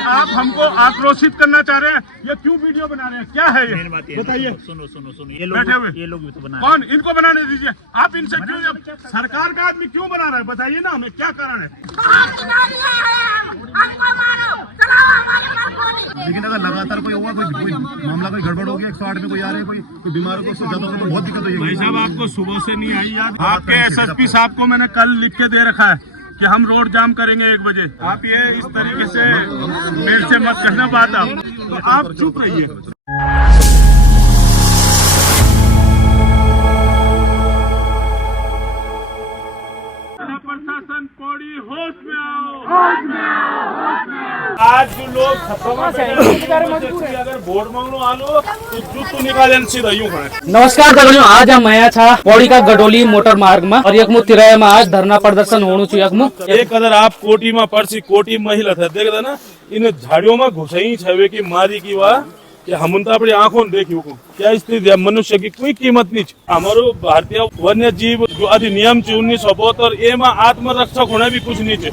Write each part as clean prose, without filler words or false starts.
आप हमको आक्रोशित करना चाह रहे हैं, ये क्यों वीडियो बना रहे हैं, क्या है ये बताइए। सुनो, ये लोग भी तो बना कौन, इनको बनाने दीजिए। आप इनसे क्यों, सरकार का आदमी क्यों बना रहा है, बताइए ना हमें क्या कारण है। लेकिन अगर लगातार कोई हुआ, कोई मामला, कोई गड़बड़ हो गया, 108 में कोई आ रहे हैं, कोई बीमार हो, तो बहुत दिक्कत होगी। भाई साहब, आपको सुबह से नहीं आई याद? आपके एसएसपी साहब को मैंने कल लिख के दे रखा है कि हम रोड जाम करेंगे 1 बजे। आप ये इस तरीके से मेरे से मत कहना बात, आप चुप रहिए। प्रशासन पौड़ी, होश में आओ। आज जो लोग अगर वोट मांगो आलो तो जूतो निकाले सीधा यूं खड़े। नमस्कार दगड़ियों, आज हम आया था पौड़ी का गडोली मोटर मार्ग में और यकमु तिराया में आज धरना प्रदर्शन होनु चाहिए। यकमु एक अगर आप कोटी में पर्सी कोटी महिला था देख ना, इन झाड़ियों में घुसई छवे की मारी की वाह कि हम तो अपनी आंखों देखी क्या स्थिति है। मनुष्य की कोई कीमत नहीं। हमारो भारतीय वन्य जीव जो अधिनियम 1972 ए में आत्मरक्षक होना भी कुछ नहीं है।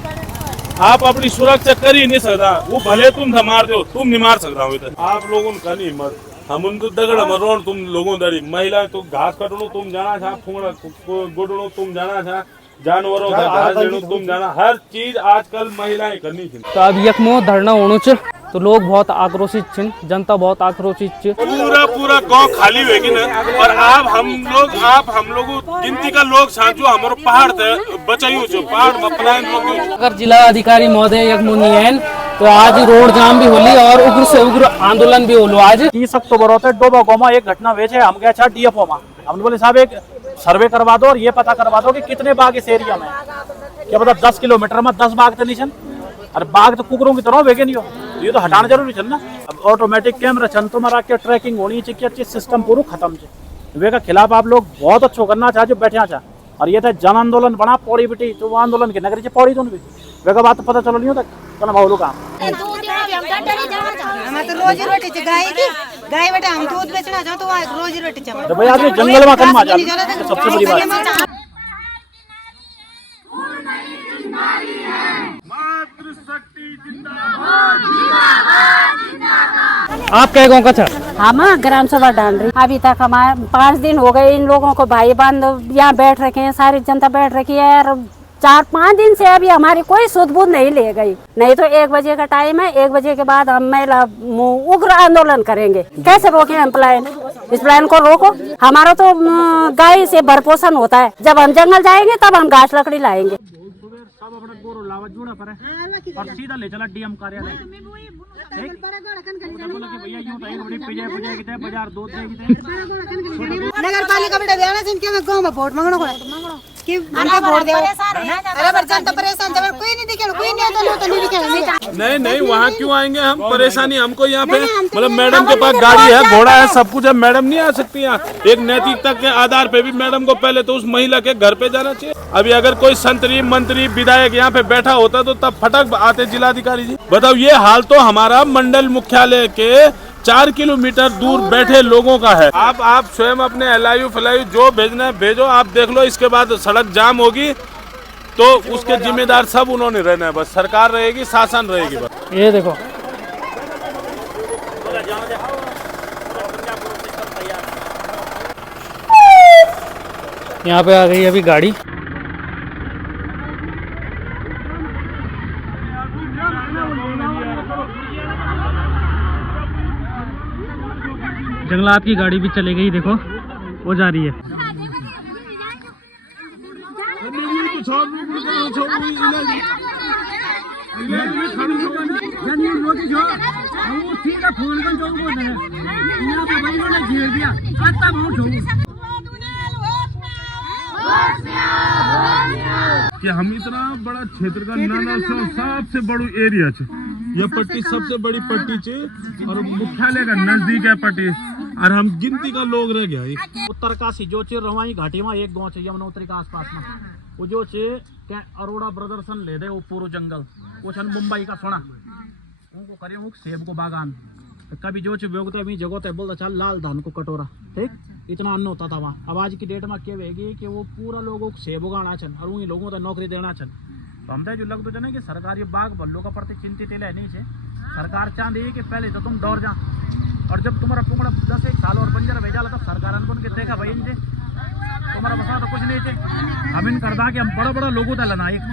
आप अपनी सुरक्षा कर ही नहीं सकता, वो भले तुम मार दो, तुम नहीं मार सकता हो। आप लोगों का नहीं मत, हम उनको दगड़ मरो, तुम लोगों दरी महिला तो घास कटो तुम जाना था, फूंगड़ा गोडो तुम जाना था, जानवरों का घास देनो तुम जाना, हर चीज आजकल महिलाएं करनी थी। तो अब यकमो धरना होनु छ तो लोग बहुत आक्रोशित छन, जनता बहुत आक्रोशित छ। पूरा गांव खाली होगी ना, और आप हम लोग गिनती का लोग साथ जो हमारे पहाड़ थे बचाइयो जो पहाड़ में अगर जिला अधिकारी महोदय यकमो नहीं है तो आज रोड जाम भी होली और उग्र से उग्र आंदोलन भी होलो। आज 30 अक्टूबर होते डोबा गाँव में एक घटना हुई है। हम गए था डीएफओ में, हमने बोले साहब एक सर्वे करवा दो और ये पता करवा दो कि कितने बाघ इस एरिया में। क्या पता 10 किलोमीटर में 10 बाघ तो नहीं छन, अरे बाघ तो कुकरों की तरह वेगे नहीं हो, ये तो हटाना जरूरी छन ना। अब ऑटोमेटिक कैमरा छन तुम्हारा क्या ट्रैकिंग होनी चाहिए, क्या चीज सिस्टम पूरा खत्म है। वे का खिलाफ आप लोग बहुत अच्छो करना चाहे जो बैठे चाह, और ये था जन आंदोलन बना पौड़ी बेटी तो वो आंदोलन की नगरी पौड़ी दोनों भी वे का बात तो पता चलो नहीं होता कहना भाव लोग गाय बेटा हम दूध बेचना चाहते तो रोजी रोटी तो भाई आदमी जंगल में कम आ जाते सबसे बड़ी बात। आप क्या गाँव का था? हम ग्राम सभा डाल रही। अभी तक हमारे 5 दिन हो गए इन लोगों को भाई बांधव यहाँ बैठ रखे हैं, सारी जनता बैठ रखी है और 4-5 दिन से अभी हमारी कोई सुध-बुध नहीं ले गई। नहीं तो 1 बजे का टाइम है, 1 बजे के बाद हम महिला उग्र आंदोलन करेंगे। कैसे रोके हम प्लान? इस प्लान को रोको। हमारा तो गाय से भरपोषण होता है, जब हम जंगल जाएंगे तब हम घास लकड़ी लाएंगे। और सीधा ले चला डीएम कार्यालय, नगर पालिका बेटा देना जिनके गांव में वोट मांगनो कि हमको वोट दे। अरे जनता परेशान जब कोई नहीं दिखे, कोई नहीं नहीं वहाँ क्यों आएंगे हम? परेशानी हमको यहाँ पे मतलब मैडम के पास गाड़ी है, घोड़ा है, सब कुछ है, मैडम नहीं आ सकती यहाँ। एक नैतिकता के आधार पे भी मैडम को पहले तो उस महिला के घर पे जाना चाहिए। अभी अगर कोई संतरी मंत्री विधायक यहाँ पे बैठा होता तो तब फटक आते जिलाधिकारी जी। बताओ, ये हाल तो हमारा मंडल मुख्यालय के 4 किलोमीटर दूर बैठे लोगों का है। आप स्वयं अपने एलआईयू फलायू जो भेजना है भेजो, आप देख लो। इसके बाद सड़क जाम होगी तो उसके जिम्मेदार सब उन्होंने रहना है, बस सरकार रहेगी, शासन रहेगी बस। ये देखो यहाँ पे आ गई अभी गाड़ी। जंगलात की गाड़ी भी चली गई, देखो वो जा रही है। कि हम इतना बड़ा क्षेत्र का 900 सबसे बड़ू एरिया है, यह पट्टी सबसे बड़ी पट्टी छे और मुख्यालय का नजदीक है पट्टी, और हम गिनती का लोग रह गया। उत्तरकाशी जो चे रवाई घाटी में एक गांव है यमुनोत्री के आसपास में, वो जो चे क्या अरोड़ा प्रदर्शन ले दे वो पूरा जंगल वो छन मुंबई का सोना उनको करे सेब को बागान। कभी जो चे जगह बोलता चल लाल धान को कटोरा, ठीक इतना अन्न होता था वहाँ। अब आज की डेट में क्या होगी कि वो पूरा लोगों को सेब उगाना छन और उन लोगों को नौकरी देना छन। तो हम जो लग तो जने कि सरकार ये बाघ बल्लों का प्रति चिंतित है नहीं है। सरकार चाहती है कि पहले तो तुम डर जा और जब तुम्हारा पुंगड़ा 10 साल और बंजर भेजा तो सरकार बन के देखा भाई इनसे तुम्हारा बसा तो कुछ नहीं थे। अब इन करदा कि हम बड़ा बड़ा लोगों का लना एक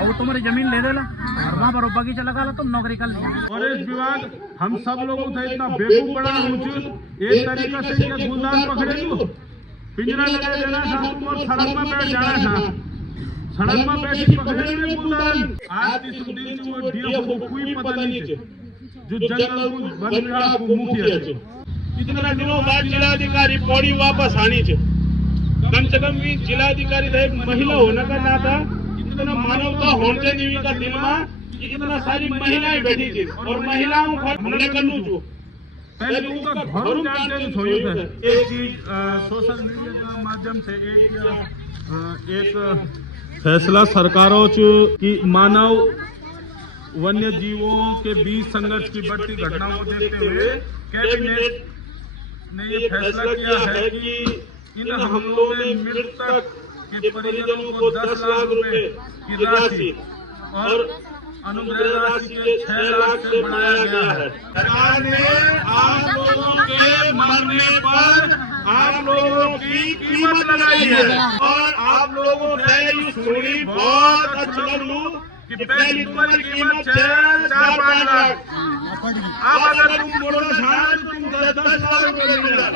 और तुम्हारी जमीन ले देला और वहाँ पर बगीचा लगा ला तुम नौकरी कर लिया। फॉरेस्ट विभाग हम सब लोगों था इतना बेवकूफ बड़ा एक तरीका से ये गुलदार पकड़े तू पिंजरा लगा देना था तुम और सड़क में बैठ जाना था। सड़क में बैठ के पकड़े नहीं गुलदार। आज की दिन से वो डीएफओ को कोई पता नहीं है जो जंगल को वन विभाग को मुखिया है। इतना दिनों बाद जिलाधिकारी पौड़ी वापस आनी चाहिए। कम से कम भी जिलाधिकारी था एक महिला होने का नाता इतना मानवता होने नहीं का दिल में इतना सारी महिलाएं बैठी थी और महिलाओं को हमने करनू जो पहले उनका घर जानते थे। एक चीज सोशल मीडिया के माध्यम से एक फैसला सरकारों की मानव वन्य जीवों के बीच संघर्ष की बढ़ती घटनाओं को देखते हुए कैबिनेट ने ये फैसला किया है कि इन हमलों में मृतक के परिजनों को 10 लाख रुपए की राशि और अनुग्रह राशि के 6 लाख से बढ़ाया गया है। सरकार ने आप लोगों के मरने पर आप लोगों की कीमत लगाई है और आप लोगों ने ये सुनी बहुत अच्छा लू कि पहली तुम्हारी कीमत 4-5 लाख। अब अगर तुम बोलो तो तुम 10 लाख रुपए मिलेगा।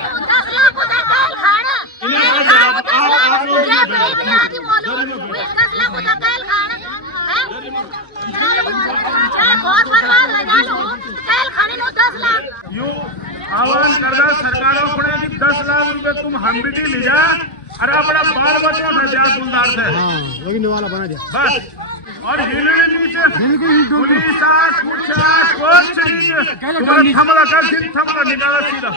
आह्वान कर रहा सरकारों को 10 लाख रुपए तुम हम भी ले जा अरे अपना बाल बच्चों से जा गुलदार से वाला बना दिया बस। और नीचे पुलिस थमला कर थमला निकाला सीधा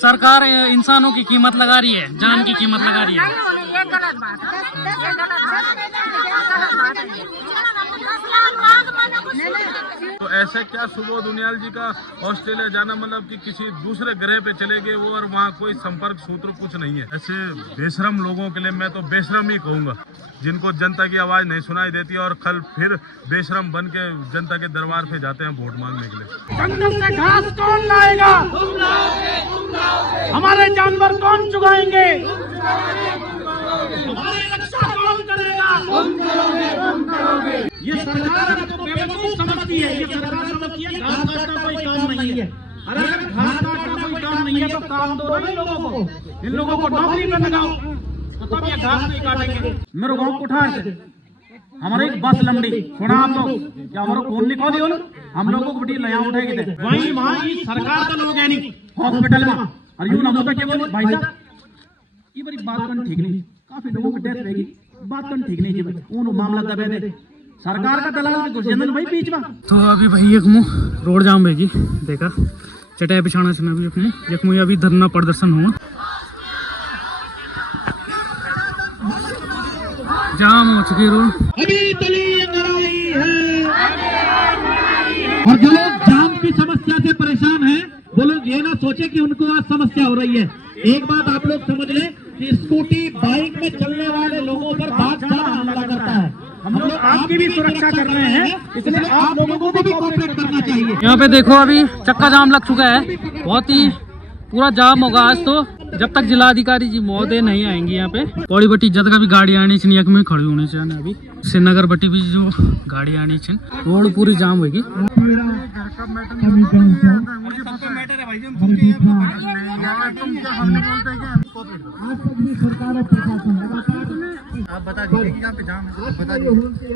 सरकार इंसानों की कीमत लगा रही है, जान की कीमत लगा रही है। ये गलत बात तो ऐसे क्या सुबोध उनियाल जी का ऑस्ट्रेलिया जाना मतलब कि किसी दूसरे ग्रह पे चले गए वो और वहाँ कोई संपर्क सूत्र कुछ नहीं है। ऐसे बेशरम लोगों के लिए मैं तो बेशरम ही कहूँगा जिनको जनता की आवाज नहीं सुनाई देती और कल फिर बेशरम बन के जनता के दरबार पे जाते हैं वोट मांगने के लिए। जंगल से घास कौन लाएगा? हमारे जानवर कौन चुगाएंगे? हमारी रक्षा कौन करेगा? ये सरकार तो बेवकूफ समझती है। ये सरकार समझती है घास काटना कोई काम नहीं है। अरे घास काटना कोई काम नहीं है तो काम दो इन लोगों को, इन लोगों को नौकरी में लगाओ तो तब ये घास नहीं काटेंगे। मेरे गाँव कुठार से हमारे एक बस लंबी सुना आप लोग क्या हमारा फोन निकाल दियो ना हम लोगों को बड़ी लया उठाएगी थे वही वहाँ सरकार का लोग है नहीं हॉस्पिटल में और यूं ना क्या बोले भाई साहब ये बड़ी बात करना ठीक नहीं, काफी लोगों की डेथ रहेगी, बात करना ठीक नहीं जी उन मामला दबे दे सरकार का दलाल घुसजन भाई बीच में। तो अभी भाई एक मुँह रोड जाम है जी, देखा चटाई बिछाना से अभी एक मुँह अभी धरना प्रदर्शन हुआ जाम हो चुकी रोड। और जो लोग जाम की समस्या से परेशान हैं वो लोग ये ना सोचे कि उनको आज समस्या हो रही है। एक बात आप लोग समझ लें कि स्कूटी बाइक में चलने वाले लोगों पर बहुत ज्यादा हमला करता है। हम लोग आपकी भी सुरक्षा कर रहे हैं, इसलिए आप लोगों को भी कोऑपरेट करना चाहिए। यहाँ पे देखो अभी चक्का जाम लग चुका है, बहुत ही पूरा जाम होगा आज तो जब तक जिलाधिकारी जी महोदय नहीं आएंगे। यहाँ पे पौड़ी बट्टी जद का भी गाड़ी आनी चाहिए में खड़ी होनी चाहिए। अभी श्रीनगर बट्टी भी जो गाड़ी आनी चाहिए रोड पूरी जाम होगी।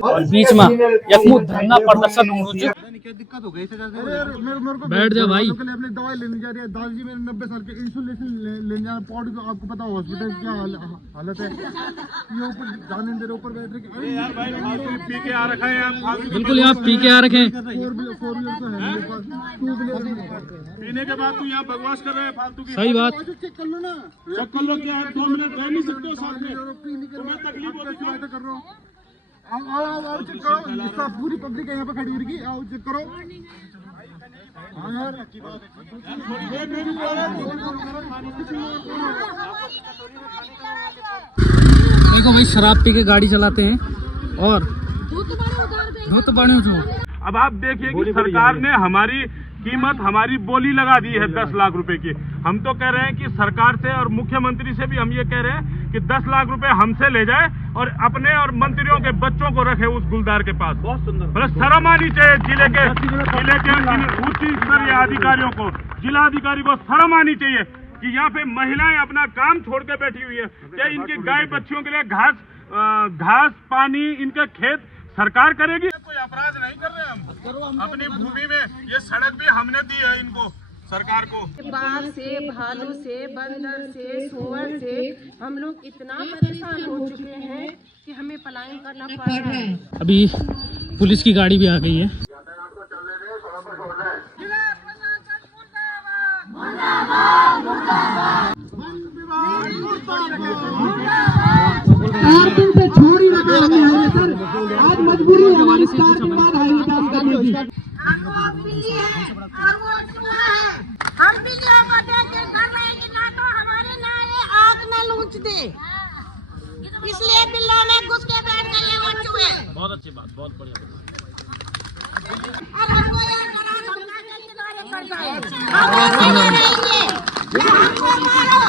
और बीच में एक धरना प्रदर्शन दिक्कत हो गई बैठ जा भाई। अपनी दवाई लेने जा रही है दादाजी मेरे 90 साल के इंसुलेशन लेने जाना पौड़ी को आपको पता हॉस्पिटल क्या हालत है ये ऊपर जाने दे ऊपर बैठ रहे। अरे यार भाई फालतू पी के आ रखा है आप बिल्कुल यहाँ पी के आ रखे हैं। 4 व्हीलर तो है मेरे पास 2 व्हीलर पीने के बाद तू यहाँ बकवास कर रहे हैं फालतू की। सही बात चेक कर लो ना चेक कर लो क्या 2 मिनट रह नहीं सकते हो साथ में तुम्हें तकलीफ होती है कर रहा हूँ आओ चेक करो, सब पूरी पब्लिक है यहाँ पे खड़ी हुई, आओ चेक करो। हाँ यार देखो भाई, शराब पी के गाड़ी चलाते हैं और धुत बने जो। अब आप देखिए कि सरकार ने हमारी कीमत, हमारी बोली लगा दी है 10 लाख रुपए की। हम तो कह रहे हैं कि सरकार से और मुख्यमंत्री से भी हम ये कह रहे हैं कि 10 लाख रुपए हमसे ले जाए और अपने और मंत्रियों के बच्चों को रखे उस गुलदार के पास। बहुत सुंदर, बस शर्म आनी चाहिए जिले के उच्च स्तरीय अधिकारियों को, जिला अधिकारी को शर्म आनी चाहिए कि यहाँ पे महिलाएं अपना काम छोड़ के बैठी हुई है। क्या इनकी गाय बच्चियों के लिए घास पानी, इनके खेत सरकार करेगी? कोई अपराध नहीं कर रहे हम अपनी भूमि में, ये सड़क भी हमने दी है इनको, सरकार को। बाघ से, भालू से, बंदर से, सुअर से हम लोग इतना परेशान हो चुके हैं कि हमें पलायन करना पड़ रहा है। अभी पुलिस की गाड़ी भी आ गई है। छोड़ ही रखा है सर, आज मजबूरी है हमारी, 4 दिन बाद हाईवे जाम करने की। हम बिल्लियों को देख के कर रहे हैं कि ना तो हमारे ना ये आग न लूच दे, इसलिए बिल्लों में घुस के बैठ कर ये वो चूहे। बहुत अच्छी बात, बहुत बढ़िया। और हमको ये डरा धमका के किनारे कर दो, हम ऐसे नहीं रहेंगे। हमको मारो,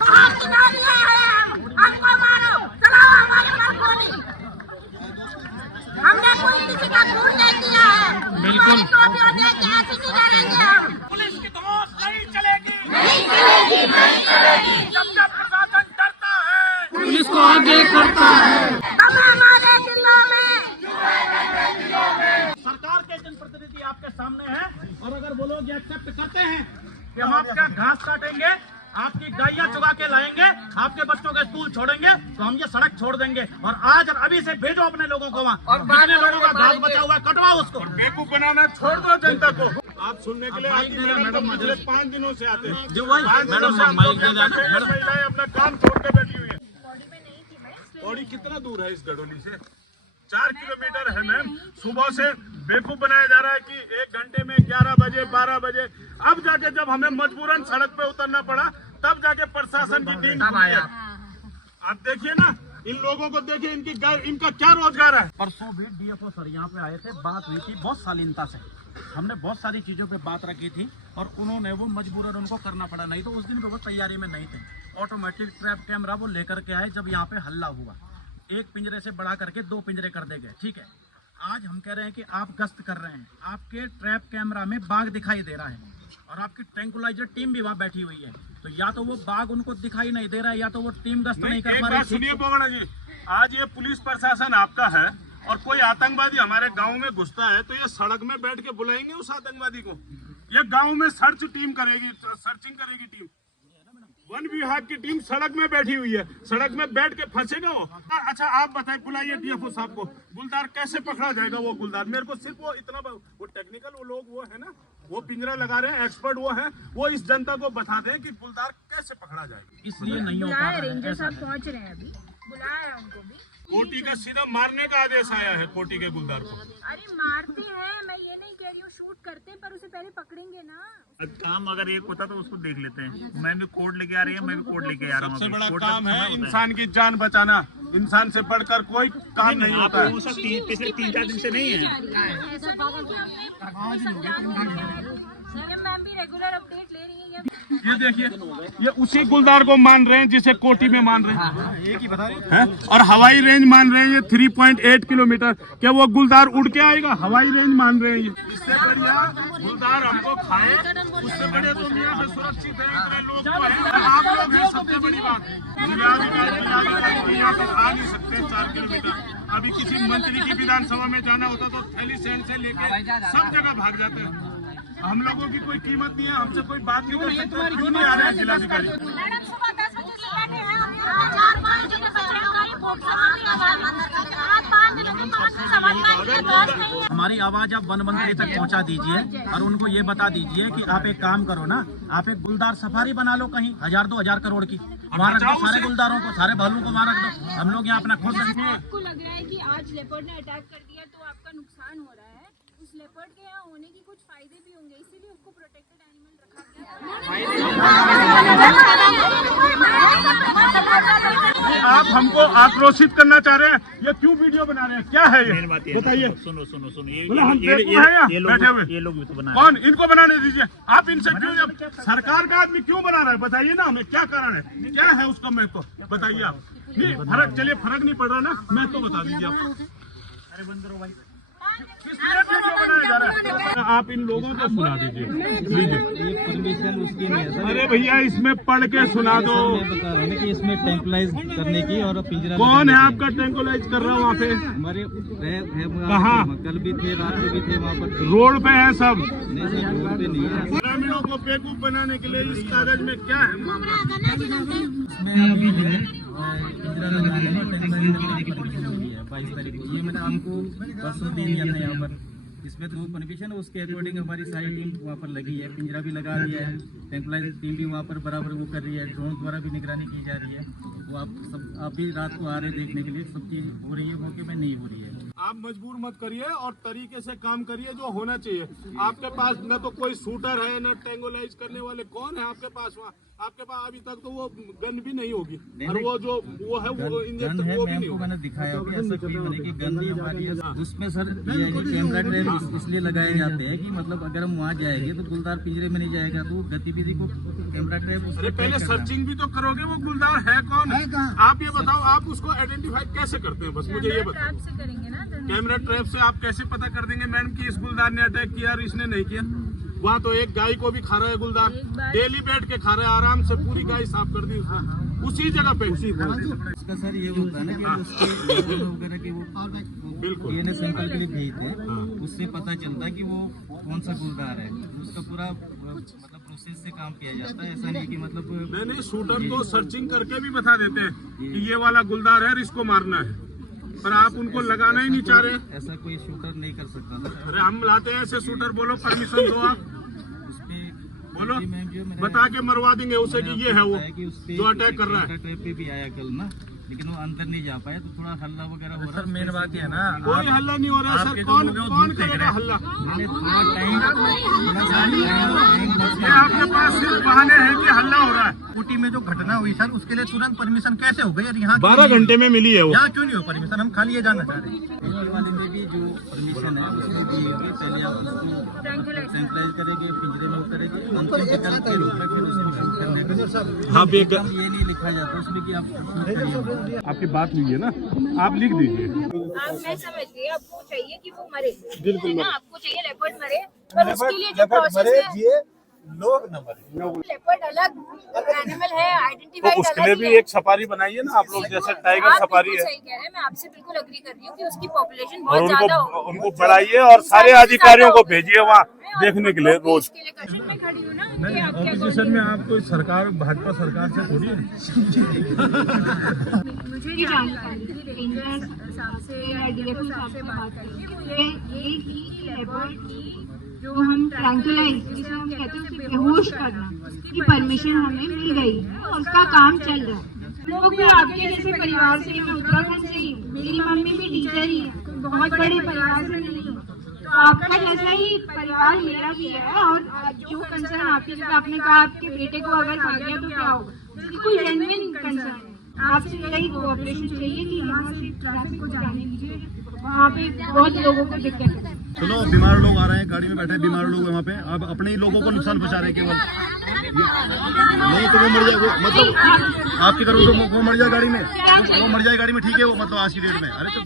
बाहर किनारे हैं हमको मारो, चलाओ हमारे पर गोली। हमने कोई किसी का खून नहीं किया है, हमारी टोपियों देख के ऐसे नहीं डरेंगे हम। पुलिस की धौंस नहीं चलेगी, नहीं चलेगी, नहीं चलेगी। जब जब प्रशासन डरता है, पुलिस को आगे करता है। हम हमारे दिलों में सरकार के जनप्रतिनिधि आपके सामने हैं और अगर वो लोग ये एक्सेप्ट करते हैं कि हम आपका घास काटेंगे, आपकी गायियां चुगा के लाएंगे, आपके बच्चों के स्कूल छोड़ेंगे, तो हम ये सड़क छोड़ देंगे। और आज और अभी से भेजो अपने लोगों को वहाँ, और जितने लोगों का घास बचा हुआ है कटवाओ उसको। बेवकूफ बनाना छोड़ दो जनता को। आप सुनने के लिए मैडम पिछले 5 दिनों से आते हैं, महिलाएं अपना काम छोड़ के बैठी हुई है। पौड़ी कितना दूर है इस गडोली से? 4 किलोमीटर है मैम। सुबह से बेवकूफ बनाया जा रहा है कि 1 घंटे में 11 बजे 12 बजे, अब जाके जब हमें मजबूरन सड़क पे उतरना पड़ा तब जाके प्रशासन की टीम आया। आप देखिए ना, इन लोगों को देखिए, इनका क्या रोजगार है। परसों भी डीएफओ सर यहाँ पे आए थे, बात हुई थी बहुत शालीनता से, हमने बहुत सारी चीजों पे बात रखी थी और उन्होंने वो मजबूरन उनको करना पड़ा, नहीं तो उस दिन भी वो तैयारी में नहीं थे। ऑटोमेटिक ट्रैप कैमरा वो लेकर के आए जब यहाँ पे हल्ला हुआ, 1 पिंजरे से बढ़ा करके 2 पिंजरे कर दे गए। ठीक है, आज हम कह रहे हैं कि आप गश्त कर रहे हैं, आपके ट्रैप कैमरा में बाघ दिखाई दे रहा है और आपकी ट्रैंकुलाइजर टीम भी वहाँ बैठी हुई है, तो या तो वो बाघ उनको दिखाई नहीं दे रहा है या तो वो टीम गश्त नहीं कर पा रही। सुनिए पोगड़ा जी, आज ये पुलिस प्रशासन आपका है और कोई आतंकवादी हमारे गांव में घुसता है तो ये सड़क में बैठ के बुलाएंगे उस आतंकवादी को? ये गांव में सर्चिंग करेगी टीम, वन विभाग की टीम सड़क में बैठी हुई है, सड़क में बैठ के फंसेगा वो। अच्छा आप बताइए, बुलाइए डीएफओ साहब को, गुलदार कैसे पकड़ा जाएगा? वो गुलदार मेरे को सिर्फ वो इतना, वो टेक्निकल वो लोग वो है ना, वो पिंजरा लगा रहे हैं, एक्सपर्ट वो है, वो इस जनता को बता दें कि गुलदार कैसे पकड़ा जाएगा। इसलिए नहीं हो पा रहा है। रेंजर साहब पहुंच रहे हैं, अभी बुलाया है उनको भी। कोटी का सीधा मारने का आदेश आया है कोटी के गुलदार को। अरे मारते हैं, मैं ये नहीं कह रही हूँ शूट करते हैं, पर उसे पहले पकड़ेंगे ना। काम अगर एक होता तो उसको देख लेते हैं। मैं भी कोर्ट लेके आ रही है, मैं भी कोर्ट लेके आ रहा हूँ। सबसे बड़ा काम है इंसान की जान बचाना, इंसान से बढ़कर कोई काम नहीं होता है। पिछले 3-4 दिन से नहीं है। मैम भी रेगुलर अपडेट ले रही है। ये देखिए, ये उसी गुलदार को मान रहे हैं जिसे कोटी में मान रहे हैं, एक ही बता रहे हैं। और हवाई रेंज मान रहे हैं ये 3.8 किलोमीटर। क्या वो गुलदार उड़ के आएगा? हवाई रेंज मान रहे हैं ये। इससे बढ़िया गुलदार हमको खाए, उससे बढ़िया तो यहाँ पे सुरक्षित है, इतने लोग तो हैं, आप लोग हैं, सबसे बड़ी बात। जिलाधिकारी यहाँ पे आ नहीं सकते 4 किलोमीटर। अभी किसी मंत्री की विधानसभा में जाना होता तो थैली सैंड से लेकर सब जगह भाग जाते हैं। हम लोगों की कोई कीमत नहीं है, हमसे कोई बात नहीं कर सकते, क्यों नहीं आ रहे हैं जिलाधिकारी? मैडम सुबह 10 बजे से बैठे हैं, 4-5 जगह पे सरकारी बोर्ड 5 लेकिन वहाँ से समझना इनके पास नहीं है। हमारी आवाज आप वन मंत्री तक पहुंचा दीजिए और उनको ये बता दीजिए कि आप एक काम करो ना, आप एक गुलदार सफारी बना लो कहीं 1000-2000 करोड़ की, वहाँ रख दो सारे गुलदारों को, सारे भालू को वहाँ रख दो, हम लोग यहाँ अपना खुश हैं। आपको लग रहा है कि आज लेपर्ड ने अटैक कर दिया तो आपका नुकसान हो रहा है, उस लेपर्ड के यहाँ होने की कुछ फायदे भी होंगे, इसीलिए उसको प्रोटेक्टेड एनिमल रखा गया। आप हमको आक्रोशित करना चाह रहे हैं, ये क्यों वीडियो बना रहे हैं, क्या है ये बताइए। सुनो हम बेवकूफ हैं यहाँ बैठे हुए, ये लोग भी तो बना कौन इनको बनाने दीजिए, आप इनसे क्यों, सरकार का आदमी क्यों बना रहा है, बताइए ना हमें क्या कारण है, क्या है उसका, मैं तो बताइए आप। नहीं फर्क, चलिए फर्क नहीं पड़ रहा ना, मैं तो बता दीजिए आप किस लिए वीडियो बनाया जा रहा है, आप इन लोगों को सुना दीजिए, परमिशन उसकी नहीं है सर। अरे भैया इसमें पढ़ के सुना दो। मैं बता रहा हूँ ना कि इसमें टेंपलाइज करने की और पिंजरा कौन है आपका टेंकोलाइज कर रहा है वहाँ पे, हमारे कहाँ? कल भी थे, रात में भी थे वहाँ पर। रोड पे है सब, नहीं सर रोड पे नहीं है। ग्रामीणों को बेवकूफ बनाने के लिए इस कागज में क्या है मामला? इसमें अभी जो है पिंजरा लगाने में टेंपलाइज करने की परमिशन हुई है 22 तारीख को, ये मैंने हमको परसों दे दिया था यहाँ पर। इसमें तो परमिशन है, उसके अकॉर्डिंग हमारी सारी टीम वहाँ पर लगी है, पिंजरा भी लगा दिया है, टेंपलाइज टीम भी वहाँ पर बराबर वो कर रही है, ड्रोन द्वारा भी निगरानी की जा रही है। वो आप भी रात को आ रहे देखने के लिए, सब चीज़ हो रही है, मौके में नहीं हो रही है। आप मजबूर मत करिए और तरीके से काम करिए जो होना चाहिए। आपके पास न तो कोई शूटर है न टेंगोलाइज करने वाले, कौन है आपके पास वहाँ? आपके पास अभी तक तो वो गन भी नहीं होगी, और वो जो वो है वो इंजेक्शन वो भी नहीं होगा। मैंने दिखाया कि ऐसा कोई बने की गन नहीं हमारी है। उसमें सर ये कैमरा ट्रैप इसलिए लगाए जाते हैं कि मतलब अगर हम वहाँ जाएंगे तो गुलदार पिंजरे में नहीं जाएगा, तो गतिविधि को कैमरा ट्रैप। अरे पहले सर्चिंग भी तो करोगे, वो गुलदार है कौन? आप ये बताओ, आप उसको आइडेंटिफाई कैसे करते हैं, बस मुझे ये बताओ। कैमरा ट्रैप से आप कैसे पता कर देंगे मैडम कि इस गुलदार ने अटैक किया और इसने नहीं किया? वहाँ तो एक गाय को भी खा रहा है गुलदार, डेली बैठ के खा रहा है, आराम से पूरी गाय साफ कर दी उसी जगह पे। उसका सर ये होता है ना कि उसके वगैरह की वो बिल्कुल डीएनए सैंपल के लिए भेजते हैं, उससे पता चलता है कि वो कौन सा गुलदार है। उसका पूरा मतलब प्रोसेस से काम किया जाता है, ऐसा नहीं कि मतलब नहीं शूटर तो सर्चिंग करके भी बता देते हैं कि ये वाला गुलदार है और इसको मारना है, पर आप उनको लगाना ही नहीं चाह रहे। ऐसा कोई शूटर नहीं कर सकता। अरे हम लाते हैं ऐसे शूटर, बोलो परमिशन दो आप, बोलो बता के मरवा देंगे उसे कि ये है वो जो अटैक कर रहा है। ट्रैप पे भी आया कल ना, लेकिन वो अंदर नहीं जा पाया, तो थोड़ा हल्ला वगैरह हो रहा है। मेन बात ये है ना, कोई हल्ला नहीं हो रहा है सर, कौन करेगा हल्ला? मैंने थोड़ा टाइम ये आपके पास सिर्फ बहाने हैं कि हल्ला हो रहा है। ऊटी में जो घटना हुई सर, उसके लिए तुरंत परमिशन कैसे हो गई? यहाँ 12 घंटे में मिली है वो, यहाँ क्यों नहीं हो परमिशन? हम खाली ये जानना चाह रहे हैं। वाले में भी जो परमिशन है उसमें दी होगी, पहले आप उसको सैनिटाइज करेंगे, पिंजरे में उतरेंगे, अंतिम विकल्प के रूप में फिर उसको शूट करने का। हाँ ये नहीं लिखा जाता उसमें कि आप शूट करिए। आपकी बात हुई है ना, आप लिख दीजिए। मैं समझ गई, आपको चाहिए कि वो मरे, बिल्कुल ना, आपको चाहिए लेपर्ड मरे, पर उसके लिए जो प्रोसेस है लोग न मरे। लेपर्ड अलग एनिमल है, तो आइडेंटिफाइड उसके अलग लिए ही भी है। एक सफारी बनाइए ना आप लोग, जैसे टाइगर आप सफारी बिल्कुल है, सही कह रहे हैं, मैं आपसे बिल्कुल एग्री कर रही हूँ कि उसकी पॉपुलेशन और बहुत ज्यादा हो। उनको बढ़ाइए और सारे अधिकारियों को भेजिए वहाँ देखने के लिए रोज। इसके लिए कश्मीर में खड़ी हूँ ना कि नहीं आपके ऑपोजिशन में आप कोई सरकार, भाजपा सरकार से थोड़ी है। मुझे जानकारी रेंजर साहब से या डीएफओ साहब से बात करेंगे, वो ये कि लेपर्ड की जो हम ट्रैंकुलाइज, जिसे हम कहते हैं उसकी बेहोश करना, उसकी परमिशन हमें मिल गई है और उसका काम चल रहा है। लोग भी आपके जैसे परिवार से, मैं उत्तराखंड से ही हूँ, मेरी मम्मी भी टीचर ही है, बहुत बड़े परिवार से नहीं हूँ, तो आपका जैसा ही परिवार मेरा भी है। और जो कंसर्न आपके, जैसे आपने कहा आपके बेटे को अगर खा गया तो क्या होगा, बिल्कुल जेन्युइन कंसर्न है। आपसे यही कोऑपरेशन चाहिए कि यहाँ से ट्रैफिक को जाने दीजिए, वहाँ पे बहुत लोगों को दिक्कत है। चलो बीमार लोग आ रहे हैं, गाड़ी में बैठे बीमार लोग वहाँ पे, अब अपने ही लोगों को नुकसान पहुँचा रहे हैं केवल। नहीं तो वो मर जाए, वो मतलब आपके करो तो वो मर जाए गाड़ी में, वो मर जाए गाड़ी में, ठीक है वो, मतलब आज की डेट में। अरे तो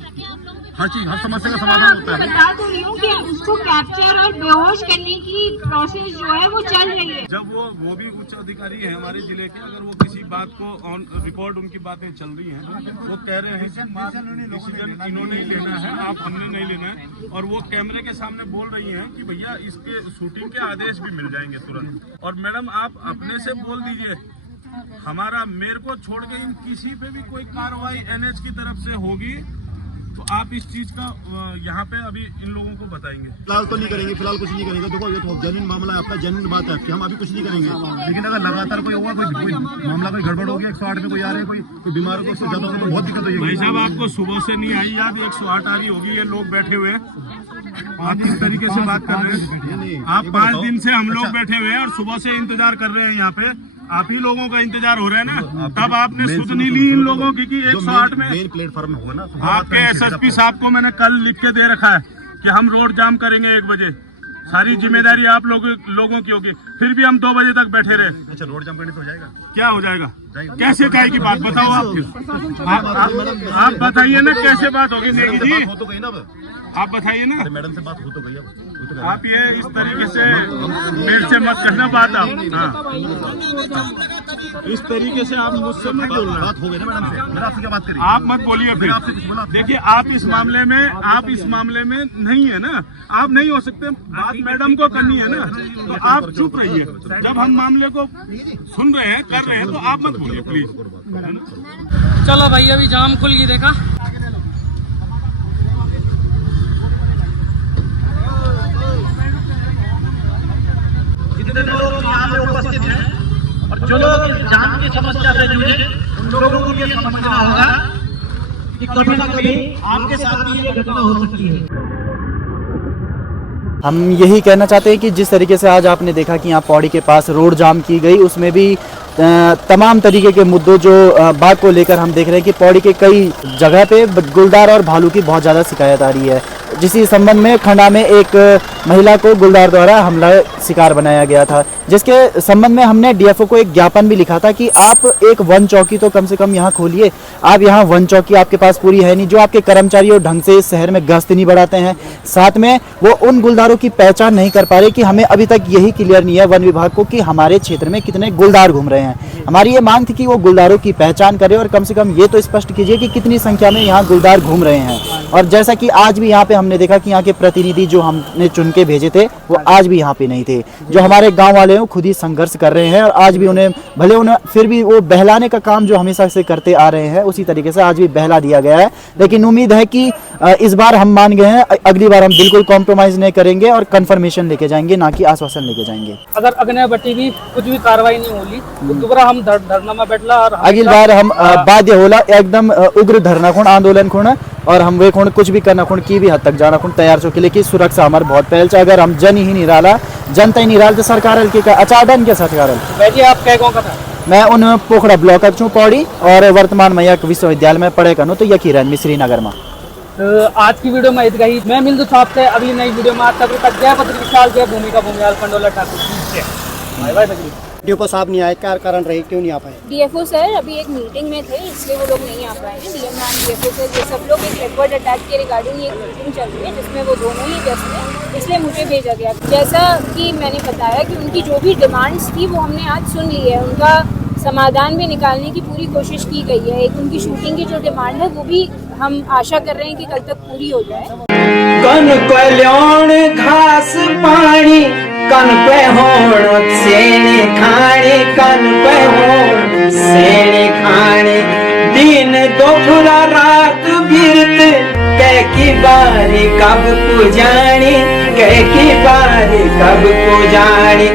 हर चीज, हर समस्या का समाधान होता है। बता तो रही हूँ कि उसको कैप्चर और बेहोश करने की प्रोसेस जो है वो चल रही है। जब वो भी उच्च अधिकारी हैं हमारे जिले के, अगर वो किसी बात को ऑन रिकॉर्ड उनकी बातें चल रही हैं, वो कह रहे हैं कि डिसीजन इन्होंने ही लेना है, आप हमने नहीं लेना है, और वो कैमरे के सामने बोल रही हैं कि भैया इसके शूटिंग के आदेश भी मिल जाएंगे तुरंत। और मैडम आप अपने से बोल दीजिए, हमारा मेरे को छोड़ के इन किसी पे भी कोई कार्रवाई एनएच की तरफ से होगी तो आप इस चीज का यहाँ पे अभी इन लोगों को बताएंगे। फिलहाल तो नहीं करेंगे, फिलहाल कुछ नहीं करेंगे। देखो ये तो जेन्युइन मामला है आपका, जेन्युइन बात है आपकी, हम अभी कुछ नहीं करेंगे। लेकिन अगर लगातार कोई होगा, कोई मामला कोई गड़बड़ हो गया, 108 में कोई आ रहे हैं, कोई बीमार हो, उससे ज्यादा तो बहुत दिक्कत होगी। भाई साहब आपको सुबह से नहीं आई याद, 108 आ रही होगी, ये लोग बैठे हुए हैं, आप किस तरीके से बात कर रहे हैं? आप 5 दिन से हम लोग बैठे हुए हैं और सुबह से इंतजार कर रहे हैं यहाँ पे, आप ही लोगों का इंतजार हो रहा है ना, तब आपने सुध नहीं ली इन लोगों की कि 108 में मेन प्लेटफॉर्म होगा ना। आपके एसएसपी साहब को मैंने कल लिख के दे रखा है कि हम रोड जाम करेंगे 1 बजे, सारी जिम्मेदारी आप लोगों की होगी, फिर भी हम 2 बजे तक बैठे रहे। अच्छा रोड जाम करने तो हो जाएगा? क्या हो जाएगा? कैसे काय की बात बताओ आप बताइए ना, कैसे बात होगी नेगी जी? हो तो गई ना, आप बताइए ना। मैडम से बात हो तो गई अब। आप ये इस तरीके से मेरे से मत करना बात आप। हाँ। इस तरीके से आप मुझसे मत बोलना। बात हो गई ना मैडम से, मेरा आपसे क्या बात करी? आप मत बोलिए फिर। देखिए आप इस मामले में नहीं है ना, आप नहीं हो सकते, बात मैडम को करनी है ना, तो आप चुप रहिए। जब हम मामले को सुन रहे हैं, कर रहे हैं, तो आप मत बोलिए प्लीज। चलो भाई अभी जाम खुल गई, देखा जितने लोग यहाँ पे उपस्थित हैं और जो लोग इस जाम की समस्या से जुड़े, उन लोगों को ये समझना होगा कि कभी ना कभी आपके साथ भी ये घटना हो सकती है। हम यही कहना चाहते हैं कि जिस तरीके से आज आपने देखा कि यहाँ पौड़ी के पास रोड जाम की गई, उसमें भी तमाम तरीके के मुद्दों जो बात को लेकर हम देख रहे हैं कि पौड़ी के कई जगह पे गुलदार और भालू की बहुत ज़्यादा शिकायत आ रही है। जिसी संबंध में खंडा में एक महिला को गुलदार द्वारा हमला शिकार बनाया गया था, जिसके संबंध में हमने डीएफओ को एक ज्ञापन भी लिखा था कि आप एक वन चौकी तो कम से कम यहाँ खोलिए। आप यहाँ वन चौकी आपके पास पूरी है नहीं, जो आपके कर्मचारी और ढंग से इस शहर में गश्त नहीं बढ़ाते हैं, साथ में वो उन गुलदारों की पहचान नहीं कर पा रहे कि हमें अभी तक यही क्लियर नहीं है वन विभाग को कि हमारे क्षेत्र में कितने गुलदार घूम रहे हैं। हमारी ये मांग थी कि वो गुलदारों की पहचान करें और कम से कम ये तो स्पष्ट कीजिए कि कितनी संख्या में यहाँ गुलदार घूम रहे हैं। और जैसा कि आज भी यहाँ पे हमने देखा कि यहाँ के प्रतिनिधि जो हमने चुन के भेजे थे वो आज भी यहाँ पे नहीं थे। जो हमारे गांव वाले हैं खुद ही संघर्ष कर रहे हैं और आज भी उन्हें फिर भी वो बहलाने का काम जो हमेशा से करते आ रहे हैं उसी तरीके से आज भी बहला दिया गया है। लेकिन उम्मीद है कि इस बार हम मान गए हैं, अगली बार हम बिल्कुल कॉम्प्रोमाइज नहीं करेंगे और कंफर्मेशन लेके जाएंगे, ना कि आश्वासन लेके जाएंगे। अगर अग्नि बटी भी कुछ भी कार्रवाई नहीं होली तो दोबारा हम धरना में बैठला और अगली बार हम बाध्य होला एकदम उग्र धरना खुण आंदोलन खुण और हम वे खुण कुछ भी करना खुण की भी हद तक जाना खुण तैयार छो के लिए कि सुरक्षा हमारे बहुत पहल से। अगर हम जन ही नहीं रहा, जनता ही नहीं रहा तो सरकार के अचाडन के सरकार। वैसे आप क्या गाँव का था? मैं उन पोखड़ा ब्लॉक छूँ पौड़ी और वर्तमान में एक विश्वविद्यालय में पढ़े करूँ तो यकी रहन श्रीनगर में। आज की वीडियो में इतना ही। मैं मिलूँ आपसे अगली नई वीडियो में। तब तक जय बद्री विशाल, जय भूमिका Bhumiyal Pandola Thakur. Bye bye. DFO साहब नहीं आए, क्या कारण रहे, क्यों नहीं आ पाए? डीएफओ सर अभी एक मीटिंग में थे इसलिए वो लोग नहीं आ पाए हैं। डीएम मैम, डीएफओ सर, ये सब लोग एक रिपोर्ट अटैच के रिगार्डिंग एक मीटिंग चल रही है जिसमें वो दोनों ही व्यस्त हैं, इसलिए मुझे भेजा गया। जैसा कि मैंने बताया कि उनकी जो भी डिमांड्स थी वो हमने आज सुन ली है, उनका समाधान भी निकालने की पूरी कोशिश की गई है। एक उनकी शूटिंग की जो डिमांड है वो भी हम आशा कर रहे हैं कि कल तक पूरी हो जाए। कन कल्याण घास पानी कन पे होण सेने खाने, कन पे होण सेने खाने, दिन दोपहर रात बिरत कह की बारी कब को जाने, कह की बारी कब को जाने।